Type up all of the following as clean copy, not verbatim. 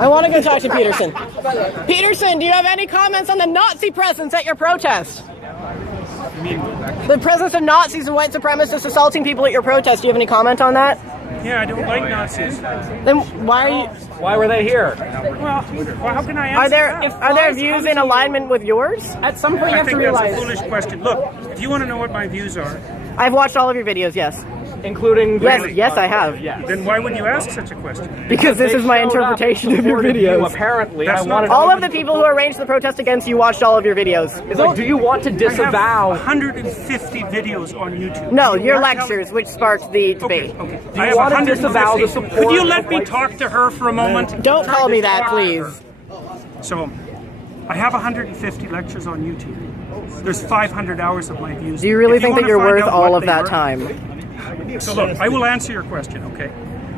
I want to go talk to Peterson. Peterson, do you have any comments on the Nazi presence at your protest? The presence of Nazis and white supremacists assaulting people at your protest. Do you have any comment on that? Yeah, I don't like Nazis. Then why are you? Why were they here? Well, how can I answer Are there views in alignment with yours? At some point, you have to realize. That's a foolish question. Look, if you want to know what my views are, I've watched all of your videos. Yes. Including yes, I have. Yes. Then why would you ask such a question? Because this is my interpretation of your videos. Apparently, all of the people who arranged the protest against you watched all of your videos. Like, do you want to disavow? I have 150 videos on YouTube. No, your lectures, which sparked the debate. Okay. Do you want to disavow the support? Could you let me talk to her for a moment? Don't call me that, please. So, I have 150 lectures on YouTube. There's 500 hours of my views. Do you really think that you're worth all of that time? So look, I will answer your question, okay?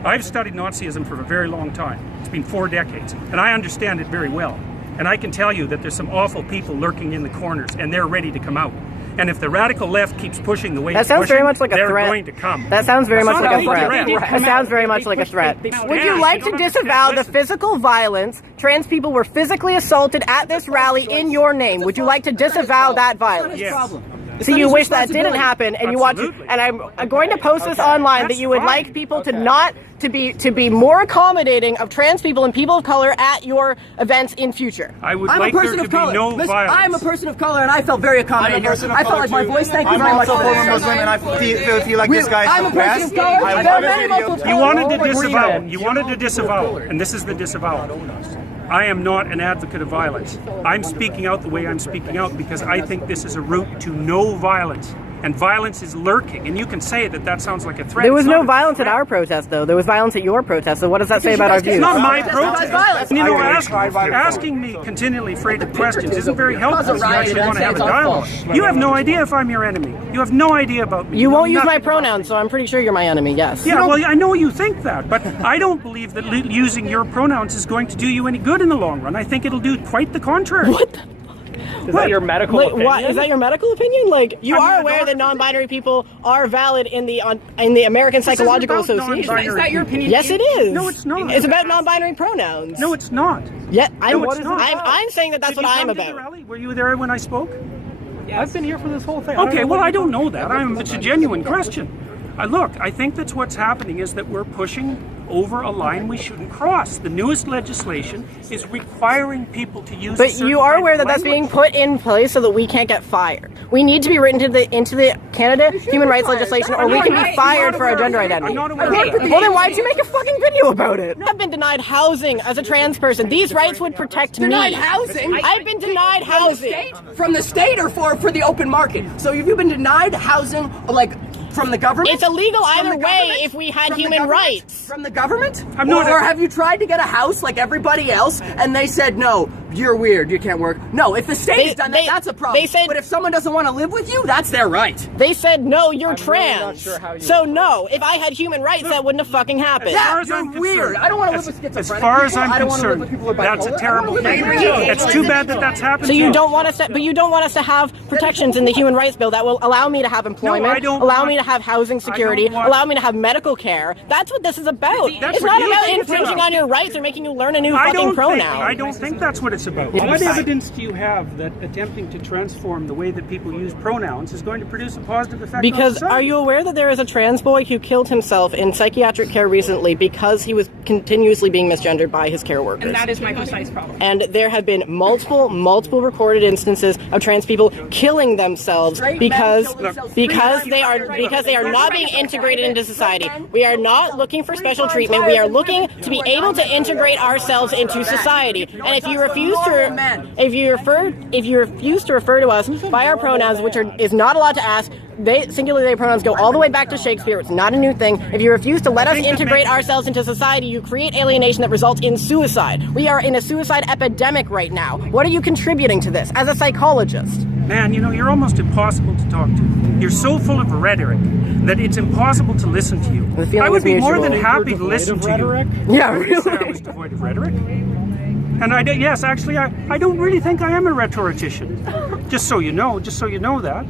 I've studied Nazism for a very long time. It's been 4 decades, and I understand it very well. And I can tell you that there's some awful people lurking in the corners, and they're ready to come out. And if the radical left keeps pushing the way that sounds very much like a threat. They're going to come. That sounds very much like a threat. That sounds very much like a threat. Would you like to disavow the physical violence? Trans people were physically assaulted at this rally in your name. Would you like to disavow that violence? Yes. So you wish that didn't happen, and you want to, and I'm going to post this online that you would like people to be more accommodating of trans people and people of color at your events in future. I would like there to be no violence. I'm a person of color, and I felt very accommodating here. I felt like my voice. Thank you very much. I'm also a Muslim, and I feel like this guy is I'm a person of color. I There are many Muslims of color. You wanted to disavow, and this is the disavowal. I am not an advocate of violence. I'm speaking out the way I'm speaking out because I think this is a route to no violence. And violence is lurking. And you can say that sounds like a threat. There was no violence at our protest, though. There was violence at your protest. So what does that say about our views? It's not my protest. You know, asking me continually freighted questions isn't very helpful if you actually want to have a dialogue. You have no idea if I'm your enemy. You have no idea about me. You won't use my pronouns, so I'm pretty sure you're my enemy, yes. Yeah, well, I know you think that, but I don't believe that using your pronouns is going to do you any good in the long run. I think it'll do quite the contrary. What the Is that your medical opinion? What, is that your medical opinion? Like, you are aware that non-binary people are valid in the American Psychological Association. Is that your opinion? Yes, it is. No, it's not. It's about non-binary pronouns. No, it's not. Yeah, it's not. I'm saying that's what I'm about. Rally? Were you there when I spoke? Yes. I've been here for this whole thing. Okay, well, I don't know that. It's a genuine question. Look, I think that's what's happening is that we're pushing over a line we shouldn't cross. The newest legislation is requiring people to use. But you are aware that that's being put in place so that we can't get fired. We need to be written into the Canada human rights legislation, or we can be fired for our gender identity. I'm not aware of that. Well, then why'd you make a fucking video about it? I've been denied housing as a trans person. These rights would protect me. Denied housing? I've been denied housing. From the state or for the open market? So have you been denied housing, like, from the government? It's illegal either way if we had human rights. From the government? Or have you tried to get a house like everybody else and they said, no, you're weird, you can't work? No, if the state has done that, that's a problem. They said, but if someone doesn't want to live with you, that's their right. They said, no, you're trans. Really so no, if I had human rights, that wouldn't have fucking happened. Yeah, you're weird. I don't want to live with schizophrenic As far as I'm concerned, that's a terrible thing. It's too bad that that's happened. So you don't want us to, but you don't want us to have protections in the human rights bill that will allow me to have employment, allow me to have housing security, allow me to have medical care. That's what this is about. It's not about infringing on your rights or making you learn a new fucking pronoun. I don't think that's what it's about. What evidence do you have that attempting to transform the way that people use pronouns is going to produce a positive effect on society? Are you aware that there is a trans boy who killed himself in psychiatric care recently because he was continuously being misgendered by his care workers? And that is my precise problem. And there have been multiple recorded instances of trans people killing themselves because they are not being integrated into society. We are not looking for special treatment. We are looking to be able to integrate ourselves into society. And if you refuse to refer to us by our pronouns, which is not allowed to ask, singular they pronouns go all the way back to Shakespeare. It's not a new thing. If you refuse to let us integrate ourselves into society, you create alienation that results in suicide. We are in a suicide epidemic right now. What are you contributing to this as a psychologist? Man, you're almost impossible to talk to. You're so full of rhetoric that it's impossible to listen to you. I would be more than happy to listen to you. Yeah, really? I was devoid of rhetoric. And I don't really think I am a rhetorician. Just so you know that.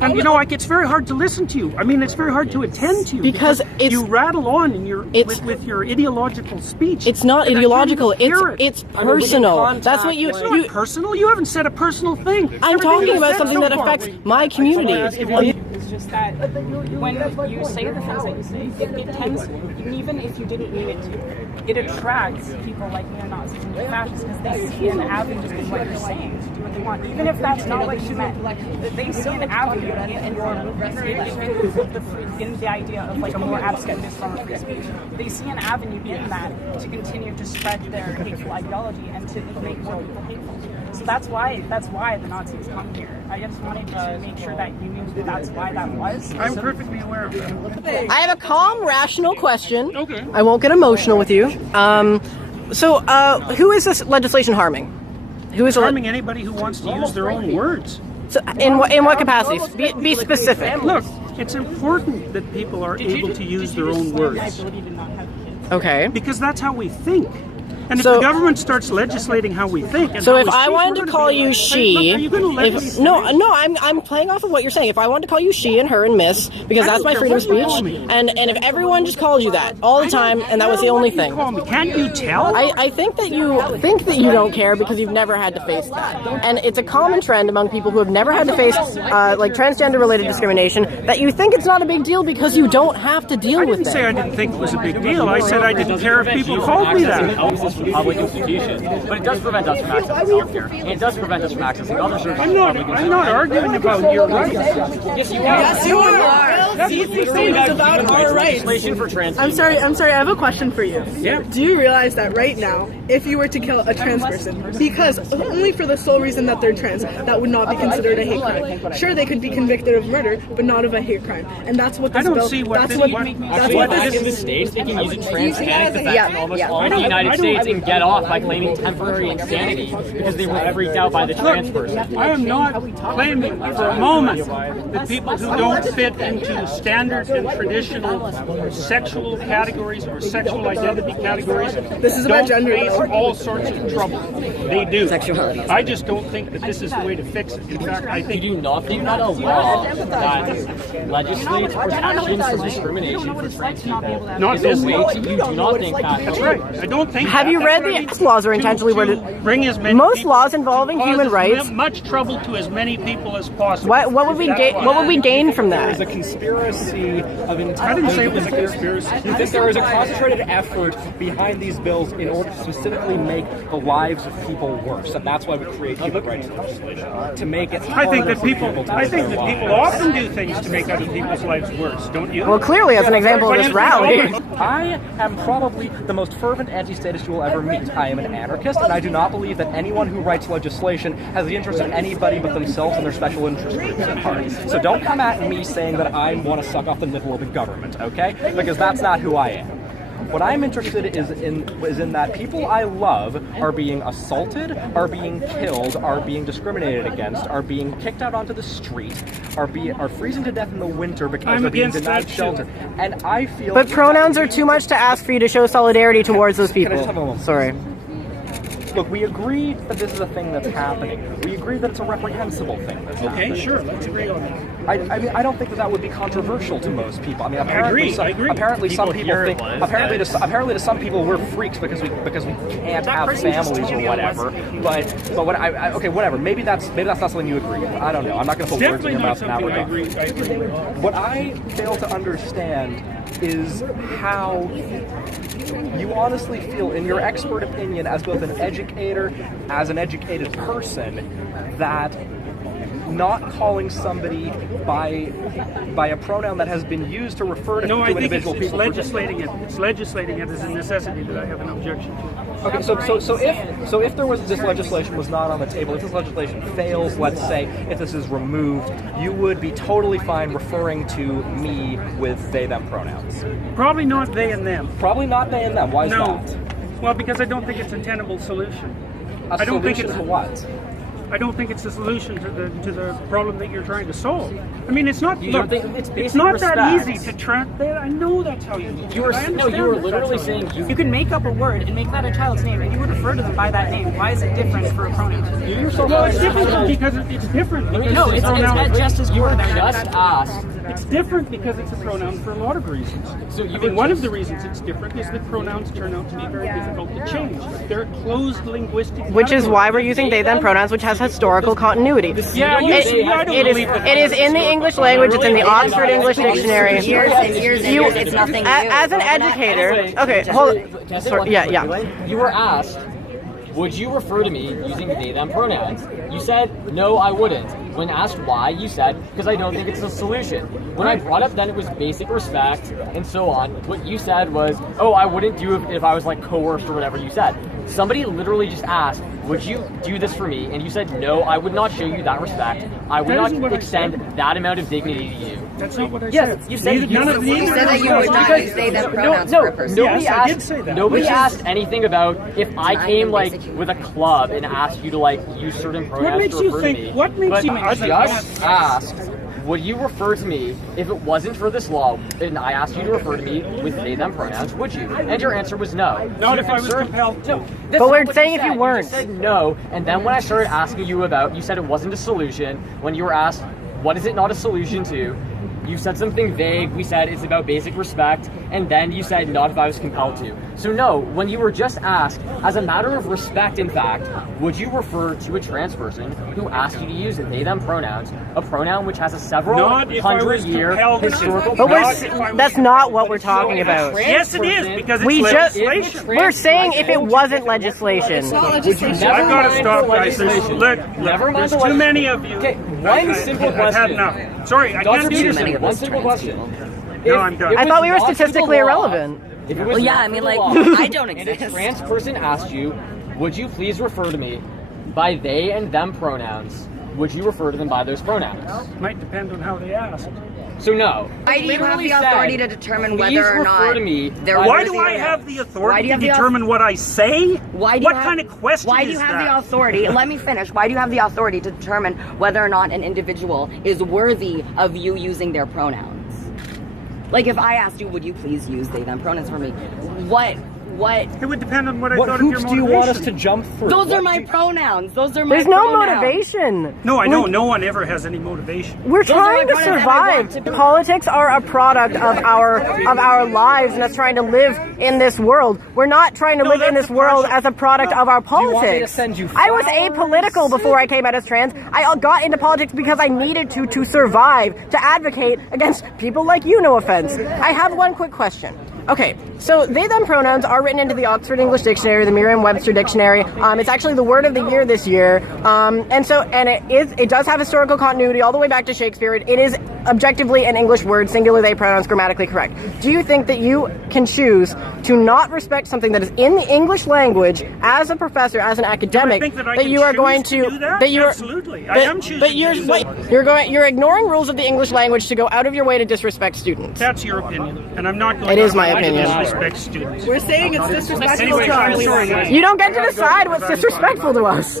And you know, like, it's very hard to listen to you. I mean, it's very hard to attend to you because you rattle on in your with your ideological speech. It's not ideological. It's personal. That's what you. It's not personal. You haven't said a personal thing. I'm talking about something that affects my community. It's just that when you say the things that you say, it tends, even if you didn't mean it to, it attracts people like neo-Nazis and fascists because they see an avenue in what you're saying to do what they want, even if that's not what you meant. They see an avenue in the idea of like a more abstract form of free speech. They see an avenue in that to continue to spread their hateful ideology and to make more people hateful. So that's why the Nazis come here. I just wanted to make sure that you knew that's why that was. I'm perfectly aware of that. I have a calm, rational question. Okay. I won't get emotional with you. So, who is this legislation harming? Who is harming anybody who wants to use their own words? So, in what capacity? Be specific. Look, it's important that people are able to use their own words. Okay. Because that's how we think. And if the government starts legislating how we think, and so if I wanted to call you she, are you going to let me say? No, I'm playing off of what you're saying. If I wanted to call you she and her and miss, because that's my freedom of speech, and if everyone just called you that all the time, and that was the only thing, can't you tell? I think that you don't care because you've never had to face that, and it's a common trend among people who have never had to face like transgender related discrimination that you think it's not a big deal because you don't have to deal with it. I didn't say I didn't think it was a big deal. I said I didn't care if people called me that. Public institutions, but it does prevent us from accessing healthcare. And it does prevent us from accessing other services. I'm not arguing about your rights. Yes, you are. Yes, you are. These things about our rights. For trans I'm sorry. I have a question for you. Yeah. Do you realize that right now, if you were to kill a trans person, because only for the sole reason that they're trans, that would not be considered a hate crime. Sure, they could be convicted of murder, but not of a hate crime. And that's what this bill. That's what this in the States, they can use a trans panic defense in almost all the United States and get off by claiming temporary insanity because they were freaked out by the trans person. I am not claiming for a moment that people who don't fit into standard and traditional sexual categories or sexual identity categories about gender, face all sorts of trouble. They do. I just don't think that this is the way to fix it. In fact, I think do you not a law that legislates protections from discrimination for trans people? Not this way. You do not think that. That's right. I don't think. Have you read the laws are intentionally worded? Most laws involving human rights. Much trouble to as many people as possible. What would we gain from that? There's a conspiracy of I didn't say it was a conspiracy. There is a concentrated effort behind these bills in order to specifically make the lives of people worse, and that's why we create human rights legislation to make it. I think that people often do things to make other people's lives worse. Don't you? Well, clearly, as an example of this rally. I am probably the most fervent anti-statist you will ever meet. I am an anarchist, and I do not believe that anyone who writes legislation has the interest of anybody but themselves and their special interest groups at heart. So don't come at me saying that I want to suck off the nipple of the government, okay? Because that's not who I am. What I'm interested is in that people I love are being assaulted, are being killed, are being discriminated against, are being kicked out onto the street, are freezing to death in the winter because they're being denied shelter. And I feel. But pronouns are too much to ask for you to show solidarity towards those people. Can I just have a moment? Sorry. Look, we agree that this is a thing that's happening. We agree that it's a reprehensible thing that's happening. Okay, sure, let's agree on that. I mean, I don't think that would be controversial to most people. I mean, apparently, I agree. Apparently, some people think. Apparently, to some people, we're freaks because we can't have families or whatever. But what okay, whatever. Maybe that's not something you agree with. I don't know. I'm not going to put words in your mouth in that regard. I agree. What I fail to understand is how you honestly feel, in your expert opinion, as both an educator, as an educated person, that not calling somebody by a pronoun that has been used to refer to individual people. Legislating it. It's legislating it is a necessity that I have an objection to. Okay, so if there was this legislation was not on the table, if this legislation fails, let's say, if this is removed, you would be totally fine referring to me with they them pronouns. Probably not they and them. Probably not they and them. Why is No. that? Well, because I don't think it's a tenable solution. I don't think it's a what? I don't think it's the solution to the problem that you're trying to solve. I mean, it's not. You Look, don't think it's not respect. that easy to track that. I know that's how you. You were literally saying You could make up a word and make that a child's name, and you would refer to them by that name. Why is it different for a pronoun? Well, it's different because it's different. No, it's just as you were important. just asked. It's different because it's a pronoun for a lot of reasons. So you I mean, one of the reasons it's different is that pronouns turn out to be very difficult to change. They're a closed linguistic. Which is why we're using they them pronouns, which has historical continuity. Yeah, I don't believe that. It is in the English language. It's in the Oxford English Dictionary. Years and years and years. It's nothing new. As an educator, okay, hold on. Sorry, yeah. You were asked, would you refer to me using they them pronouns? You said, no, I wouldn't. When asked why, you said, because I don't think it's a solution. When I brought up then it was basic respect and so on, what you said was, oh, I wouldn't do it if I was like coerced or whatever you said. Somebody literally just asked, would you do this for me? And you said, no, I would not show you that respect. I would not extend that amount of dignity to you. That's not what I said. Yes, you said You said that you would not use they them pronouns for a person. Nobody I did say that. Nobody asked anything about if I came like with a club and asked you to like use certain pronouns to refer to me. What makes you I just asked, would you refer to me if it wasn't for this law and I asked you to refer to me with they them pronouns, would you? And your answer was no. Not if I was compelled to. But we're saying if you weren't. You said no, and then when I started asking you about, you said it wasn't a solution. When you were asked, what is it not a solution to? You said something vague. We said it's about basic respect, and then you said not if I was compelled to. So no, when you were just asked, as a matter of respect, in fact, would you refer to a trans person who asked you to use they them pronouns, a pronoun which has a several hundred-year historical? But that's not what we're talking about. Yes, it is because it's legislation. We're saying if it wasn't legislation. It's not legislation. I've got to stop, guys. Look, there's too many of you. Okay, one simple question. I've had enough. Sorry, I can't do this. One simple question. No, I'm done. I thought we were statistically irrelevant. If it was Well, yeah, not I mean, for like, the law, I don't and exist. a trans person asked you, would you please refer to me by they and them pronouns? Would you refer to them by those pronouns? Might depend on how they ask. So no. Why do you have the authority to determine please whether or refer not to me. Why do I have the authority to determine what I say? Why do what you kind of question Why do you is have that? the authority? Let me finish. Why do you have the authority to determine whether or not an individual is worthy of you using their pronouns? Like if I asked you, would you please use they them pronouns for me? What? It would depend on what I What thought of your hoops do motivation. you want us to jump through? Those are my pronouns. Those are my There's no pronouns. motivation. No, I know no one ever has any motivation. We're Those are trying my to pronouns and I want survive. Politics are a product of our lives and us trying to live in this world. We're not trying to live in this world as a product of our you want me to politics. send you I was flowers? apolitical before I came out as trans. I got into politics because I needed to survive, to advocate against people like you, no offense. I have one quick question. Okay, so they them pronouns are written into the Oxford English Dictionary, the Merriam-Webster Dictionary. It's actually the word of the year this year. And it does have historical continuity all the way back to Shakespeare. It is objectively an English word, singular they pronouns, grammatically correct. Do you think that you can choose to not respect something that is in the English language as a professor, as an academic, I think that I that can you are choose going to to do that? that you're Absolutely. I am choosing but to you're do that. you're ignoring rules of the English language to go out of your way to disrespect students. That's your opinion, and I'm not going It is my to opinion. disrespect students. We're saying it's disrespectful Anyway, to I'm our sorry, language. guys. You don't get to decide what's disrespectful to us.